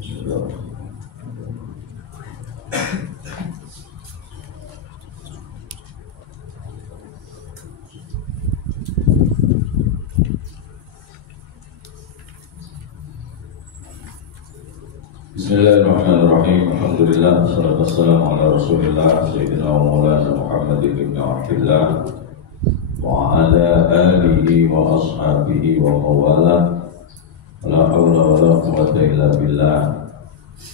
Bismillahirrahmanirrahim. Alhamdulillah, wassalatu wassalamu ala Rasulillah Sayyidina wa maulana Muhammad ibn Abdillah wa ala alihi wa ashabihi wa mawala. La hawla wa la quwwata illa billah.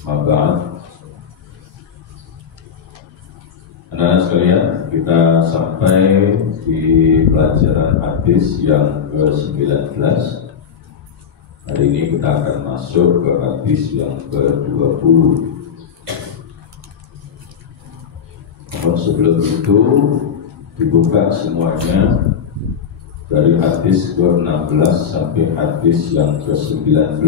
Ma ba'd. Anak-anak sekalian, kita sampai di pelajaran hadis yang ke-19. Hari ini kita akan masuk ke hadis yang ke-20. Namun sebelum itu dibuka semuanya dari hadis ke-16 sampai hadis yang ke-19,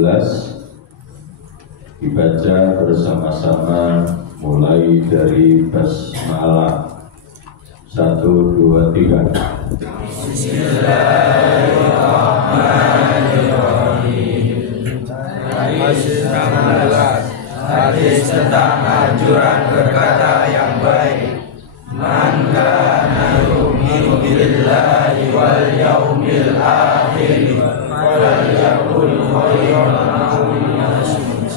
dibaca bersama-sama mulai dari basmalah. 1, 2, 3. Bismillahirrahmanirrahim. Hadis tentang anjuran berkata yang baik. Man kana yu'minu billahi wal yaumil akhir falyaqul khairan aw liyasmut.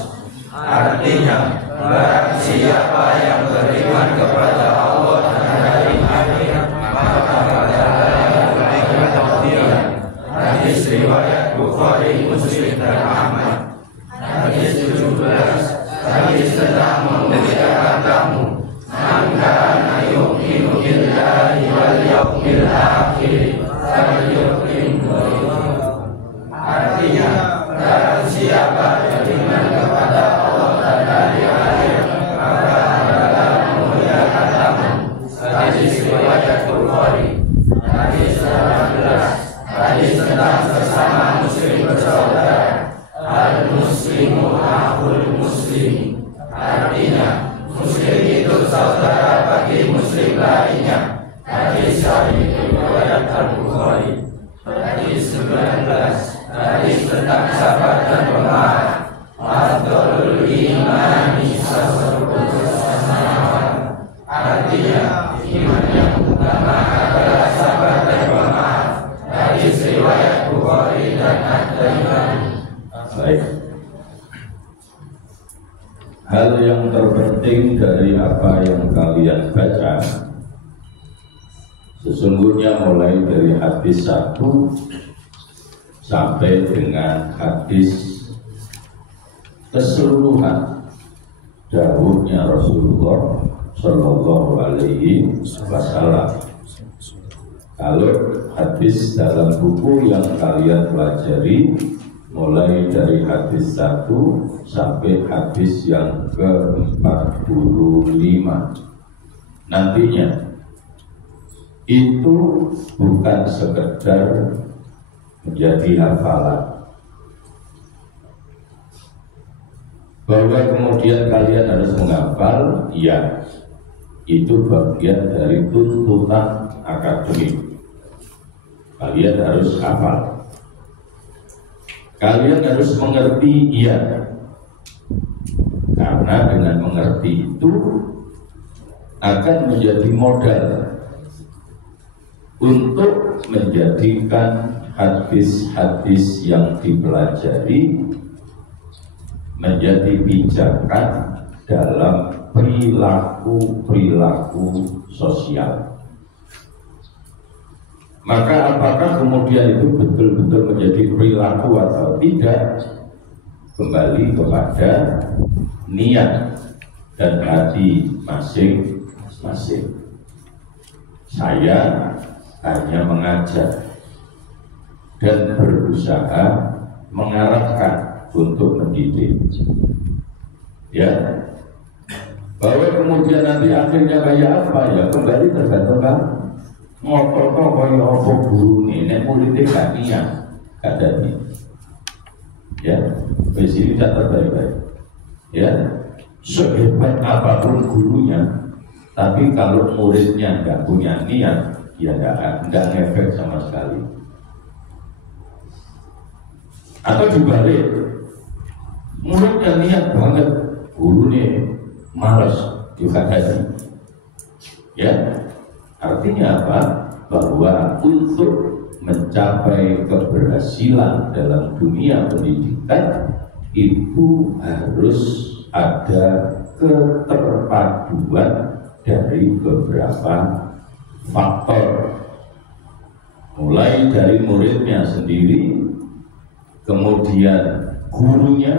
Artinya, barang siapa yang beriman kepada Allah dan hari akhir, maka hendaklah berbaik dia. Hadis riwayat Bukhari, Muslim dan Ahmad. Hadis 17, hadis tentang memuliakan tamu. Man kana yu'minu billahi wal yaumil akhir falyukrim dhaifahu. Artinya, barang siapa yang beriman kepada Allah dan hari akhir, maka hendaklah memuliakan tamu. Hadis riwayat Bukhari. Hadis 18, hadis tentang sesama muslim bersaudara. Al-muslimu akhul muslim. Artinya, muslim itu saudara bagi muslim lainnya. Hadis sahih riwayat Al-Bukhari. Hadis 19, hadis tentang sabar dan pemaaf. Afdhalul imani sabrul sabar. Artinya, iman yang utama adalah sabar dan pemaaf. Hadis riwayat Bukhari dan At-Tirmidzi. Baik. Hal yang terpenting dari apa yang kalian baca, sesungguhnya mulai dari hadis 1 sampai dengan hadis keseluruhan dawuhnya Rasulullah Shallallahu Alaihi Wasallam. Kalau hadis dalam buku yang kalian pelajari mulai dari hadis 1 sampai hadis yang ke-45, nantinya itu bukan sekedar menjadi hafalan, bahwa kemudian kalian harus menghafal. Ya, itu bagian dari tuntutan akademik. Kalian harus hafal. Kalian harus mengerti, iya, karena dengan mengerti itu akan menjadi modal untuk menjadikan hadis-hadis yang dipelajari menjadi pijakan dalam perilaku sosial. Maka apakah kemudian itu betul-betul menjadi perilaku atau tidak, kembali kepada niat dan hati masing-masing. Saya hanya mengajak dan berusaha mengarahkan untuk mendidik. Ya, bahwa kemudian nanti akhirnya kayak apa, ya kembali tergantung kamu. Ngotot kaya apa guru ini politik gak niat, gak ada. Ya, di sini catat baik-baik. Ya, sehebat apapun gurunya, tapi kalau muridnya nggak punya niat, ya nggak ngefek sama sekali. Atau dibalik, muridnya niat banget, gurunya malas juga tadi. Ya, artinya apa? Bahwa untuk mencapai keberhasilan dalam dunia pendidikan itu harus ada keterpaduan dari beberapa faktor, mulai dari muridnya sendiri, kemudian gurunya,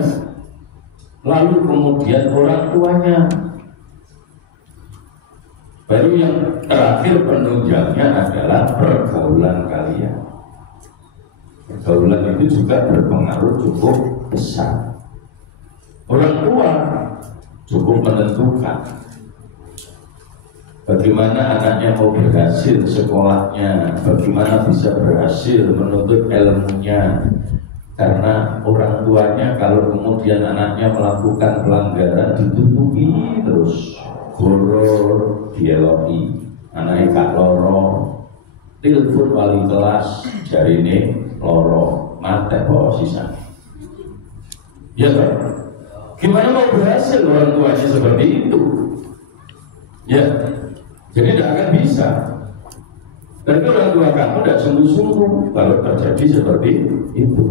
lalu kemudian orang tuanya, baru yang terakhir penunjangnya adalah pergaulan kalian. Pergaulan itu juga berpengaruh cukup besar. Orang tua cukup menentukan bagaimana anaknya mau berhasil sekolahnya, bagaimana bisa berhasil menuntut ilmunya. Karena orang tuanya kalau kemudian anaknya melakukan pelanggaran ditutupi terus, goro dieloki, anaknya gak loro, telepon wali kelas jari ini loro, mate bawa sisa. Ya kan? Gimana mau berhasil orang tuanya seperti itu? Ya, jadi tidak akan bisa. Dan orang tua kamu tidak sungguh-sungguh kalau terjadi seperti itu.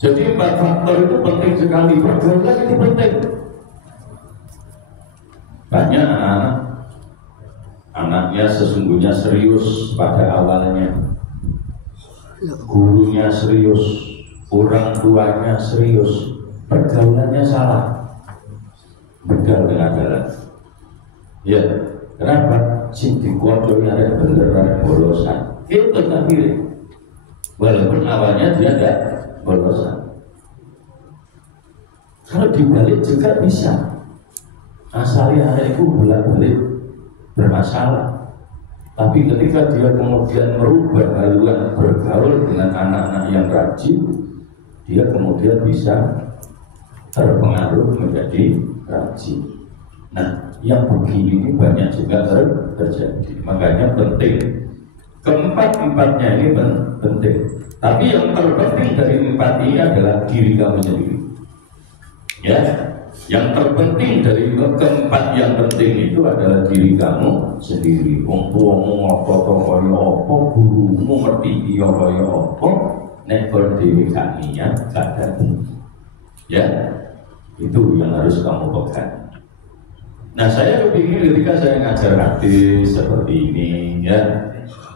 Jadi 4 faktor itu penting sekali. Pergaulan itu penting. Banyak anak-anak, anaknya sesungguhnya serius pada awalnya, gurunya serius, orang tuanya serius, pergaulannya salah, begal dengan jalan. Ya, kenapa? Sing dikuadoi ada bener ada bolosan. Itu tak pilih. Walaupun awalnya dia ada bolosan. Kalau dibalik juga bisa. Asalnya ada itu bolak-balik bermasalah. Tapi ketika dia kemudian merubah haluan bergaul dengan anak-anak yang rajin, dia kemudian bisa terpengaruh menjadi rajin. Nah, yang begini ini banyak juga terjadi. Makanya penting. Keempat-empatnya ini penting. Tapi yang terpenting dari 4 ini adalah diri kamu sendiri. Ya, yang terpenting dari keempat yang penting itu adalah diri kamu sendiri. Wong tuamu ngopo kaya apa, gurumu ngerti iya kaya apa, nek kowe dhewe gak niat gak dadi. Ya, itu yang harus kamu pegang. Nah, saya berpikir ketika saya ngajar hadis seperti ini, ya,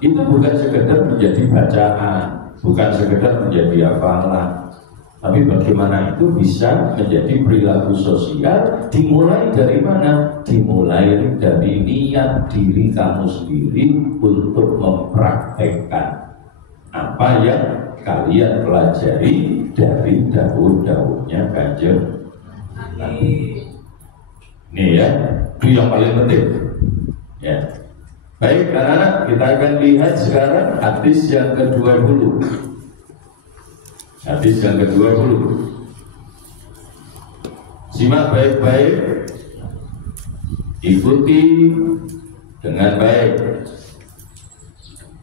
itu bukan sekedar menjadi bacaan, bukan sekedar menjadi hafalan. Tapi bagaimana itu bisa menjadi perilaku sosial, dimulai dari mana? Dimulai dari niat diri kamu sendiri untuk mempraktekkan apa yang kalian pelajari dari dahulu-dahulunya Kanjeng Nabi. Ini ya, itu yang paling penting. Ya. Baik, anak-anak, kita akan lihat sekarang hadis yang ke-20. Hadis yang ke-20. Simak baik-baik, ikuti dengan baik.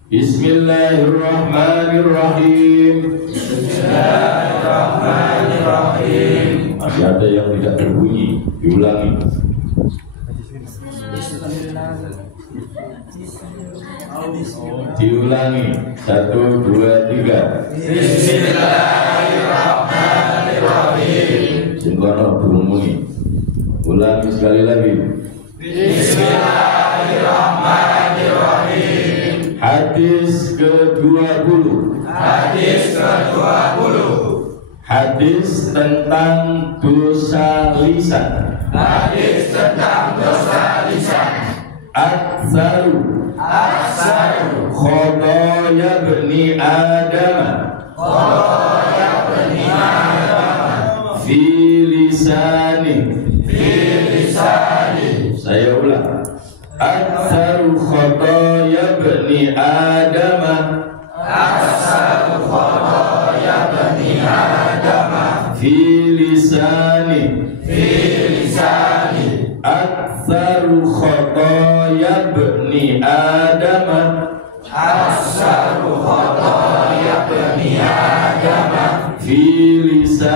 Bismillahirrahmanirrahim. Bismillahirrahmanirrahim. Masih ada yang tidak berbunyi, diulangi. Diulangi, 1, 2, 3. Bismillahirrahmanirrahim. Singkono berumuni. Ulangi sekali lagi. Bismillahirrahmanirrahim. Hadis ke-20. Hadis ke-20. Hadis tentang dosa lisan. Hadis tentang dosa lisan. Aksaru khotoya bani Adam. Khotoya bani Adam. Fi lisani. Saya ulang. Aksaru khotoya bani Adam. Aksaru khotoya bani Adam. Fi lisani. Aksaru khotoya bani Adam. Aksaru khotoya bani Adam. Fi lisani.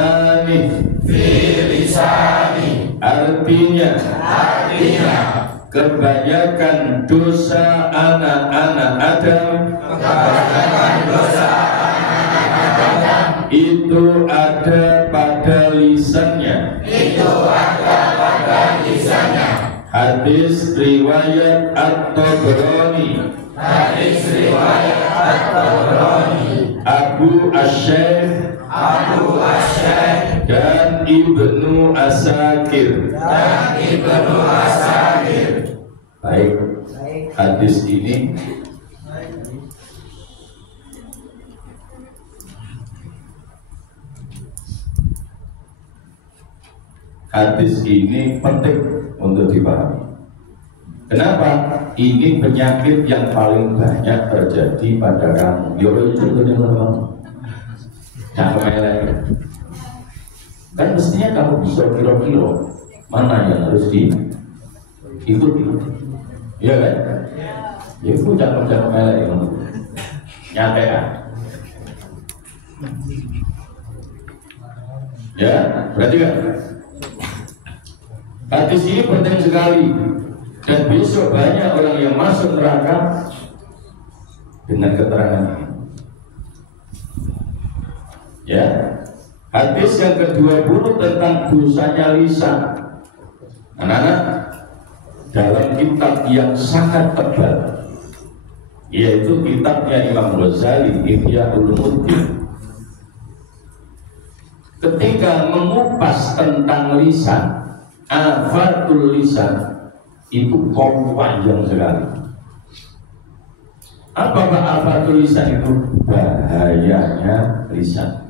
kebanyakan dosa anak-anak Adam, itu ada pada lisannya. Hadis riwayat At-Tabrani. Abu Asy'ath dan Ibnu Asakir. Baik, hadis ini penting untuk dipahami. Kenapa? Ini penyakit yang paling banyak terjadi pada kamu. Yo, contohnya kamu. Jangan melek. Kan mestinya kamu bisa kira-kira mana yang harus diikuti. Iya kan? Ya itu jangan melek. Nyate kan? Ya, berarti kan? Hadis ini penting sekali. Dan besok banyak orang yang masuk neraka dengan keterangan ini. Ya, hadis yang ke-20 tentang dosanya lisan. Anak-anak, dalam kitab yang sangat tebal, yaitu kitabnya Imam Ghazali, Ihya Ulumuddin, ketika mengupas tentang lisan, afatul lisan, itu panjang sekali. Apa afatul lisan itu? Bahayanya lisan.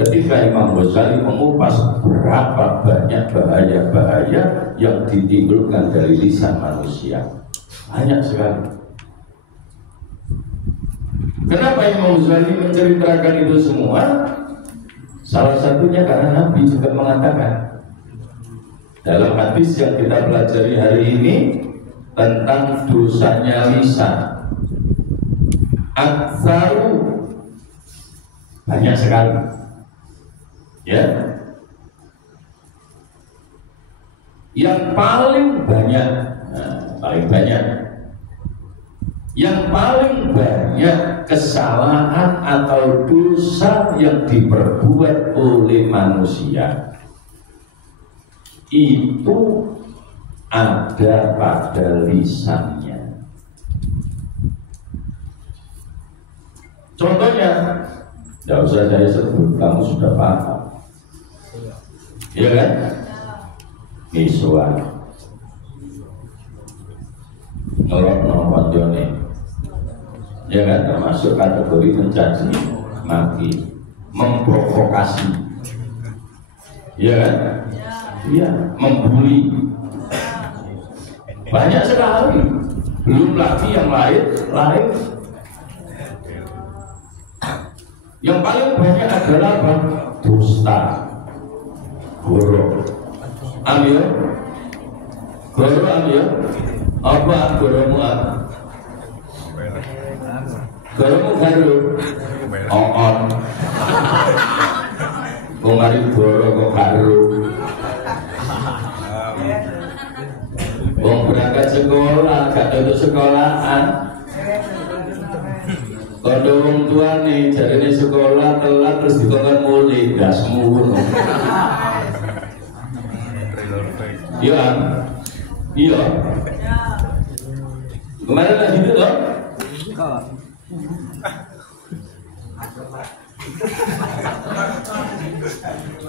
Ketika Imam Ghazali mengupas berapa banyak bahaya-bahaya yang ditimbulkan dari lisan manusia, banyak sekali. Kenapa Imam Ghazali menceritakan itu semua? Salah satunya karena Nabi juga mengatakan dalam hadis yang kita pelajari hari ini tentang dosanya lisan, aktsaru, banyak sekali, ya. Yang paling banyak, yang paling banyak kesalahan atau dosa yang diperbuat oleh manusia itu ada pada lisannya. Contohnya, tidak usah saya sebut, kamu sudah paham, iya kan? Miswan, ngelokno wajone, ya kan? Termasuk kategori mencaci maki, memprovokasi, iya kan? Iya, membuli, banyak sekali. Belum lagi yang lain. Yang paling banyak adalah apa? Dusta, goro, ambil, apa goromu apa? Goromu garo, on, kemari goro kok garo. Wong berangkat sekolah, gak ada sekolahan. Kalau orang tua nih, jarine sekolah telat terus dikongkon mulai, gak semua. Iya. Kemarin lagi itu loh.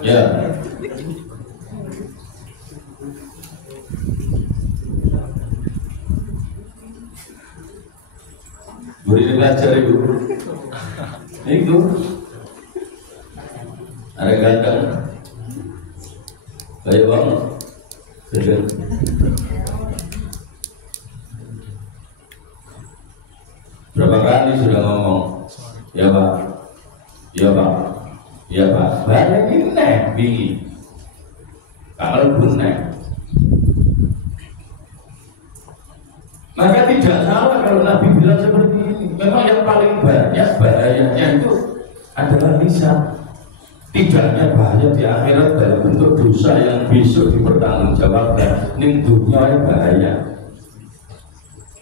Ya. Beri belajar ibu. Itu ada ganteng, kayak bang, sedang. Berapa kali sudah ngomong, ya pak, banyak ini bingi, kalau bunyi. Maka tidak salah kalau Nabi bilang seperti ini. Memang yang paling banyak bahayanya itu adalah lisan. Tidak hanya bahaya di akhirat dalam bentuk dosa yang besok dipertanggungjawabkan, ning dunia bahaya.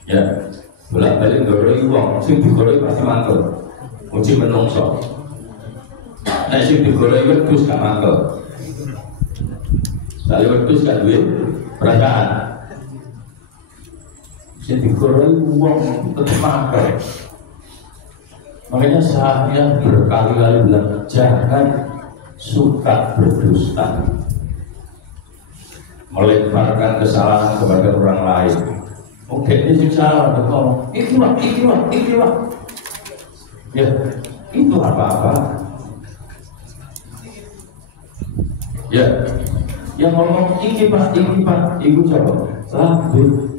Ya, bolak-balik goroi wong, sing digoroi pasti mangkel. Uji menungso. Nek sing digoroi wedhus gak mangkel. Sale wedhus kan duwe perasaan. Sing digoroi wong tetep mangkel. Makanya saya berkali-kali bilang jangan suka berdusta, melemparkan kesalahan kepada orang lain. Oke, ini salah, betul. Ikhlas. Ya, itu apa-apa. Ya, yang ngomong iki pak, iku coba lanjut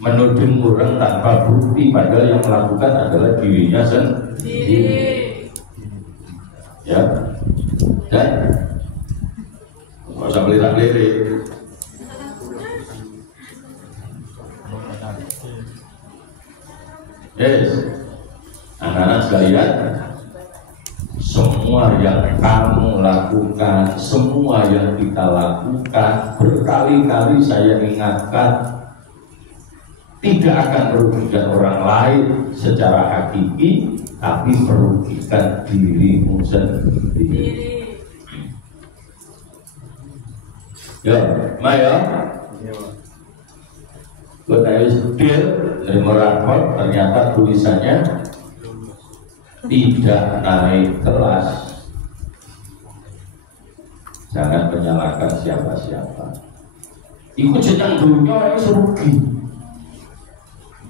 menuding orang tanpa bukti, padahal yang melakukan adalah dirinya sendiri. Ya, dan nggak usah belirak-lirik. Yes, anak-anak sekalian, semua yang kamu lakukan, semua yang kita lakukan, berkali-kali saya ingatkan, tidak akan merugikan orang lain secara hakiki, tapi merugikan dirimu sendiri. Ya, Maya. Gue deal dari rapor, ternyata tulisannya tidak naik kelas. Jangan menyalahkan siapa-siapa. Ikut jenang dunia ini serugi.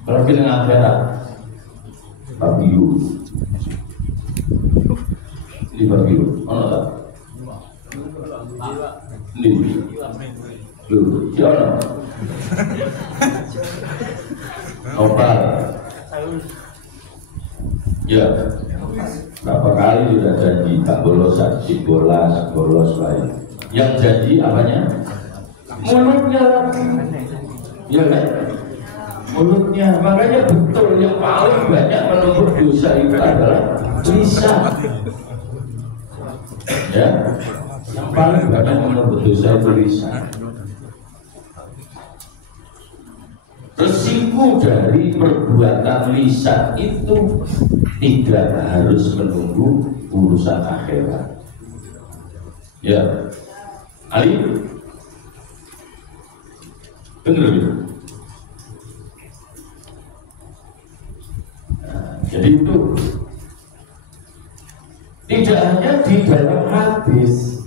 Kalau kita ngakhirat, Babiu, ini Babiu, mana tak? Ini, lu, siapa? Opal, ya, berapa kali sudah janji tak bolos, si bolos lain. Yang janji apanya? Mulutnya, ya kan? Mulutnya, makanya betul yang paling banyak menumpuk dosa itu adalah lisan. Ya, yang paling banyak menumpuk dosa itu lisan. Resiko dari perbuatan lisan itu tidak harus menunggu urusan akhirat. Ya, Ali, benar ya? Jadi itu tidak hanya di dalam hadis,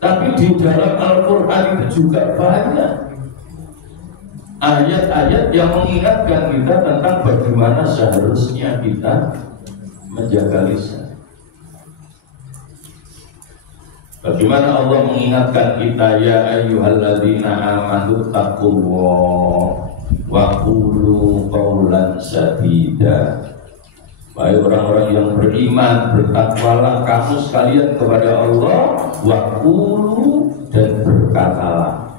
tapi di dalam Al-Quran itu juga banyak ayat-ayat yang mengingatkan kita tentang bagaimana seharusnya kita menjaga lisan. Bagaimana Allah mengingatkan kita, ya ayyuhalladzina amanu taqullah wa qulu qawlan sadida. Wahai orang-orang yang beriman, bertakwalah kamu sekalian kepada Allah, wa qulu, dan berkatalah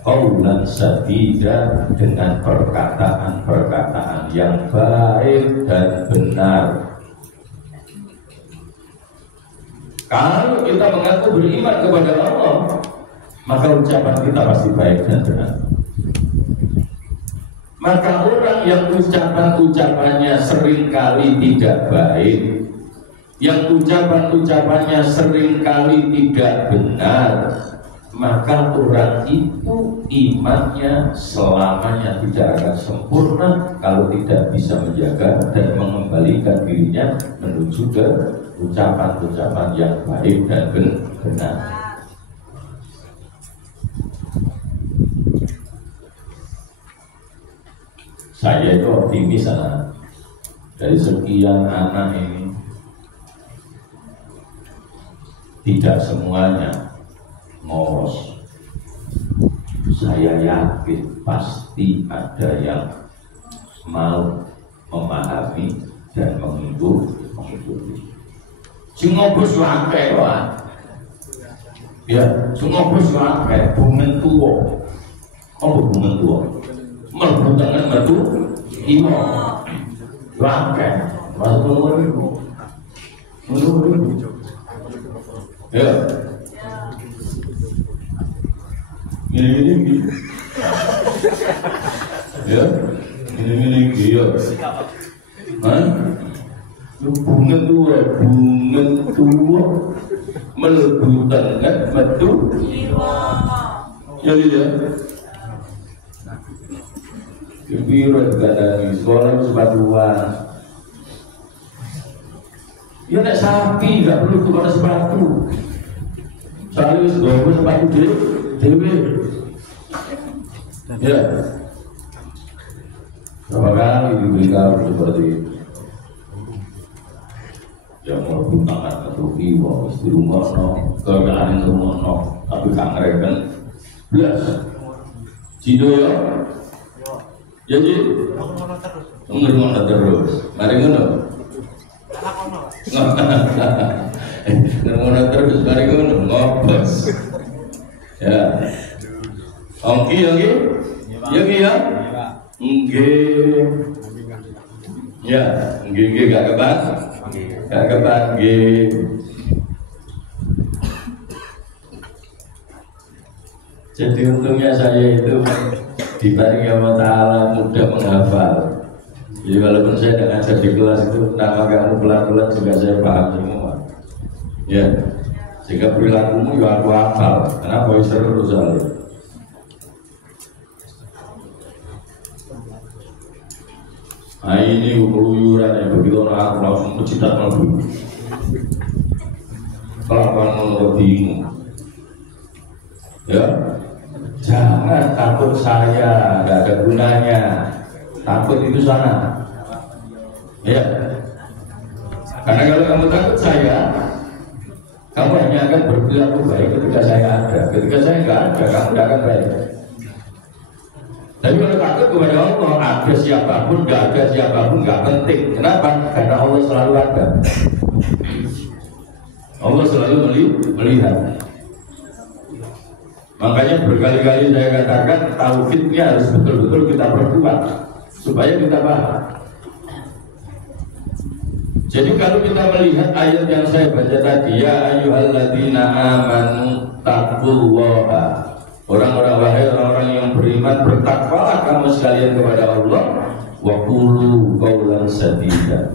qawlan sadida, dengan perkataan-perkataan yang baik dan benar. Kalau kita mengaku beriman kepada Allah, maka ucapan kita pasti baik dan benar. Maka orang yang ucapan-ucapannya seringkali tidak baik, yang ucapan-ucapannya seringkali tidak benar, maka orang itu imannya selamanya tidak akan sempurna kalau tidak bisa menjaga dan mengembalikan dirinya menuju ke ucapan-ucapan yang baik dan benar. Saya itu optimis anak. Dari sekian anak ini, tidak semuanya ngos. Saya yakin pasti ada yang mau memahami dan mengikuti. Sing ngobos wae wae. Ya, sing ngobos wae bumen tuwa. Apa bumen tuwa? Merbutangan batu imo. Wae. Masuk nomor itu. Ya. Gini. Ya. Gini ya. Hah? Bunga tua melebu tengah metu ya. Biru ada di sekolah sepatuan. Ya nek sapi nggak perlu tukar sepatu. Soalnya gue sepatu dewe. Ya. Berapa kali diberitahu seperti itu. Yang merebut tangan ketuki, wong di rumah no, keadaan rumah no, tapi gak ngereken belas. Cido ya? Ya Ji? Ngerungokno terus. Mari ngono. Ngerungokno terus, mari ngono, ngopes. Ya. Oke. Ya ya. Nggih. Ya, nggih gak kebat. Gak kebanggi. Jadi untungnya saya itu dibaringi Allah Ta'ala mudah menghafal. Jadi walaupun saya tidak ngajar di kelas itu, nama kamu pelan-pelan juga saya paham semua. Ya, sehingga perilakumu juga aku hafal. Kenapa seru soalnya? Nah ini keluyuran ya, begitu orang langsung mencinta malu. Kelakuan bingung. Ya, jangan takut saya, nggak ada gunanya. Takut itu sana. Ya, karena kalau kamu takut saya, kamu hanya akan berperilaku baik ketika saya ada. Ketika saya nggak ada, kamu nggak akan baik. Tapi kalau takut kepada Allah, ada siapapun, nggak ada siapapun, nggak penting. Kenapa? Karena Allah selalu ada. Allah selalu melihat. Makanya berkali-kali saya katakan tauhidnya harus betul-betul kita perkuat supaya kita paham. Jadi kalau kita melihat ayat yang saya baca tadi, ya ayyuhalladzina amanu taqullaha. Orang-orang wahai orang-orang yang beriman, bertakwalah kamu sekalian kepada Allah, wa qulu qaulan sadida.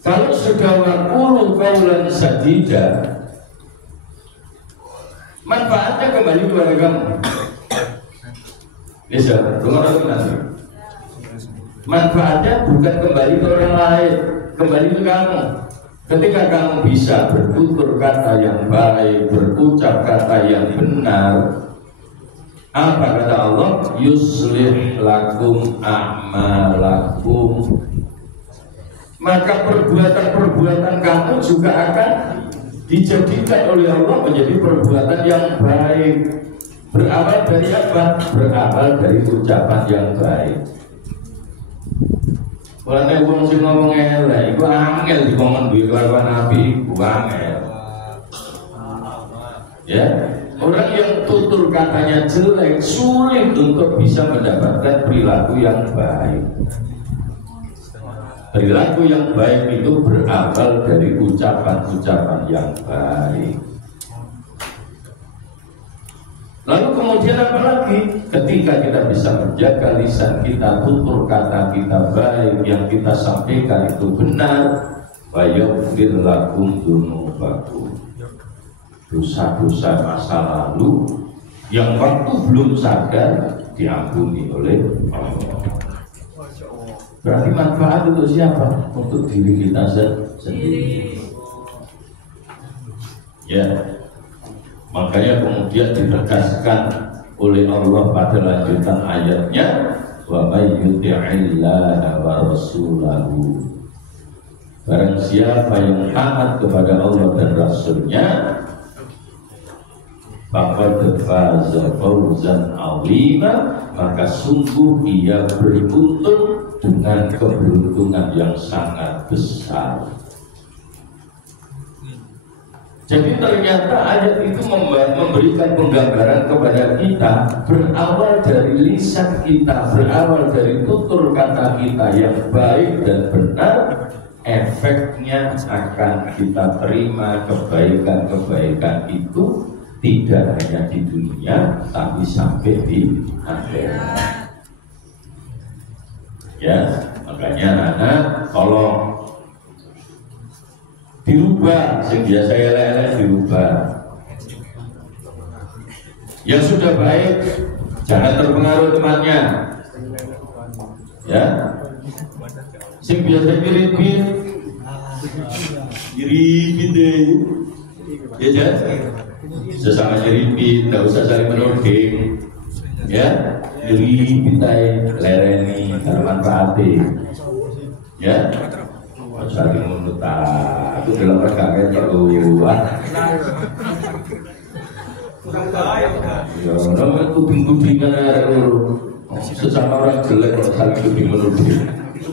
Kalau sudah wa qulu qaulan sadida, manfaatnya kembali kepada kamu. Bisa, dengar nanti. Manfaatnya bukan kembali ke orang lain, kembali ke kamu. Ketika kamu bisa bertutur kata yang baik, berucap kata yang benar, apa kata Allah? Yuslih lakum a'malakum. Maka perbuatan-perbuatan kamu juga akan dijadikan oleh Allah menjadi perbuatan yang baik. Berawal dari apa? Berawal dari ucapan yang baik. Kalau ada orang sih ngomong elek, itu angel di ngomong duit kelakuan Nabi, itu angel. Ya, orang yang tutur katanya jelek sulit untuk bisa mendapatkan perilaku yang baik. Perilaku yang baik itu berawal dari ucapan-ucapan yang baik. Lalu kemudian apa lagi? Ketika kita bisa menjaga lisan kita, tutur kata kita baik, yang kita sampaikan itu benar, wayaghfir lakum dzunubakum. Dosa-dosa masa lalu yang waktu belum sadar diampuni oleh Allah. Berarti manfaat untuk siapa? Untuk diri kita sendiri. Ya. Makanya kemudian ditegaskan oleh Allah pada lanjutan ayatnya, wa may yuti'illaha wa rasulahu. Barang siapa yang taat kepada Allah dan Rasulnya, faqad faza fawzan 'azima, maka sungguh ia beruntung dengan keberuntungan yang sangat besar. Jadi ternyata ayat itu memberikan penggambaran kepada kita, berawal dari lisan kita, berawal dari tutur kata kita yang baik dan benar, efeknya akan kita terima kebaikan-kebaikan itu tidak hanya di dunia, tapi sampai di akhirat. Ya, makanya anak tolong dirubah, yang biasa lele dirubah. Yang sudah baik jangan terpengaruh temannya, ya. Yang biasa mirip-mirip deh, ya kan? Sesama nyeripin, nggak usah saling menuding, ya. Nyeripin lereni, karena manfaatnya, ya. Saling menurut aku dalam perkara keluar. Ya, namanya tuding-tudingan sesama orang jelek kalau saling tuding-menuding.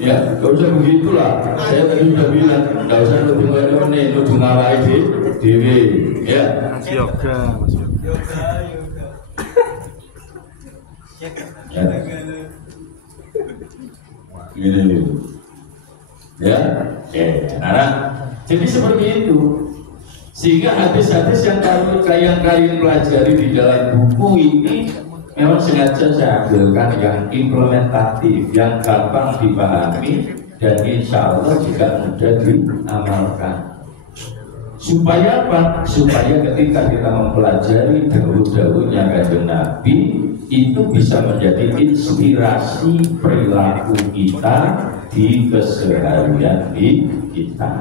Ya, gak usah begitulah. Saya tadi sudah bilang, gak usah tuding-menuding, tuding awal dewe. Ya. Yoga. Ini. Ya, anak. Jadi seperti itu. Sehingga hadis-hadis yang kalian pelajari di dalam buku ini memang sengaja saya ambilkan yang implementatif, yang gampang dipahami dan insya Allah juga mudah diamalkan. Supaya apa? Supaya ketika kita mempelajari dahulu-dahulunya Kanjeng Nabi itu bisa menjadi inspirasi perilaku kita di keseharian kita.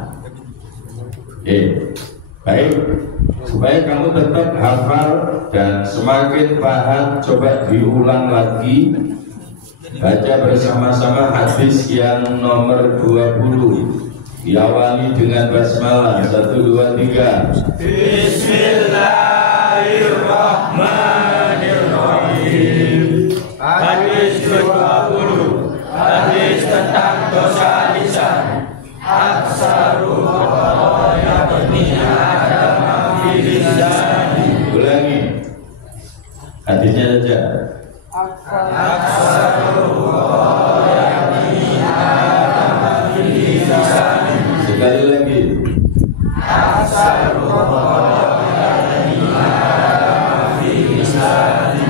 Baik, supaya kamu tetap hafal dan semakin paham, coba diulang lagi. Baca bersama-sama hadis yang nomor 20. Diawali dengan basmalah. 1, 2, 3. Bismillahirrahmanirrahim. Hadis 20. Hadis tentang dosa lisan. Aksaru ya bani Adam fi lisani. Ulangi hadisnya saja. Aksaru ya bani Adam fi lisani. Sekali lagi. Aksaru ya bani Adam fi lisani.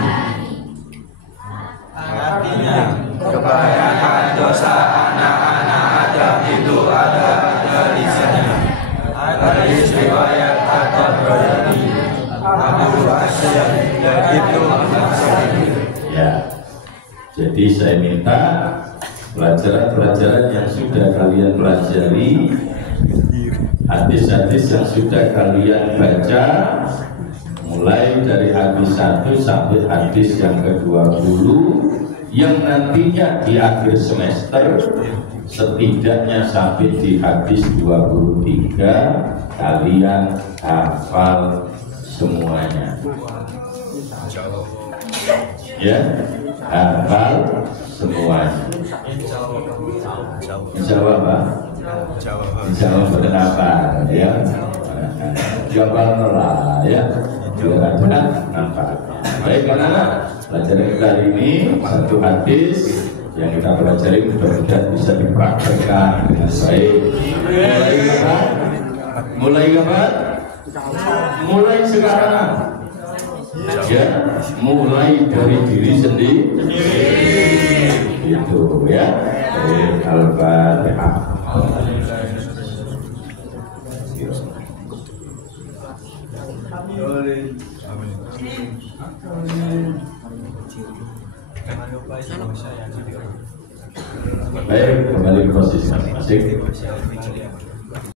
Artinya kebanyakan dosa anak-anak Adam itu ada di lisannya. Hadis riwayat At-Tabrani, Abu Hasyim, dan Ibnu Hasyim. Ya, jadi saya minta pelajaran-pelajaran yang sudah kalian pelajari, hadis-hadis yang sudah kalian baca, mulai dari hadis 1 sampai hadis yang ke-20, yang nantinya di akhir semester setidaknya sampai di hadis 23 kalian hafal semuanya. Ya, hafal semuanya. Insya Allah Pak. Insya Allah kenapa ya? Jawab lah ya. Biar ada manfaatnya. Baik anak-anak, pelajaran kali ini satu hadis yang kita pelajari mudah-mudahan bisa dipraktekkan dengan baik. Mulai kapan? Mulai kapan? Mulai sekarang. Ya, mulai dari diri sendiri. Itu ya. Al-Fatihah. Baik, kembali ke posisi masing-masing.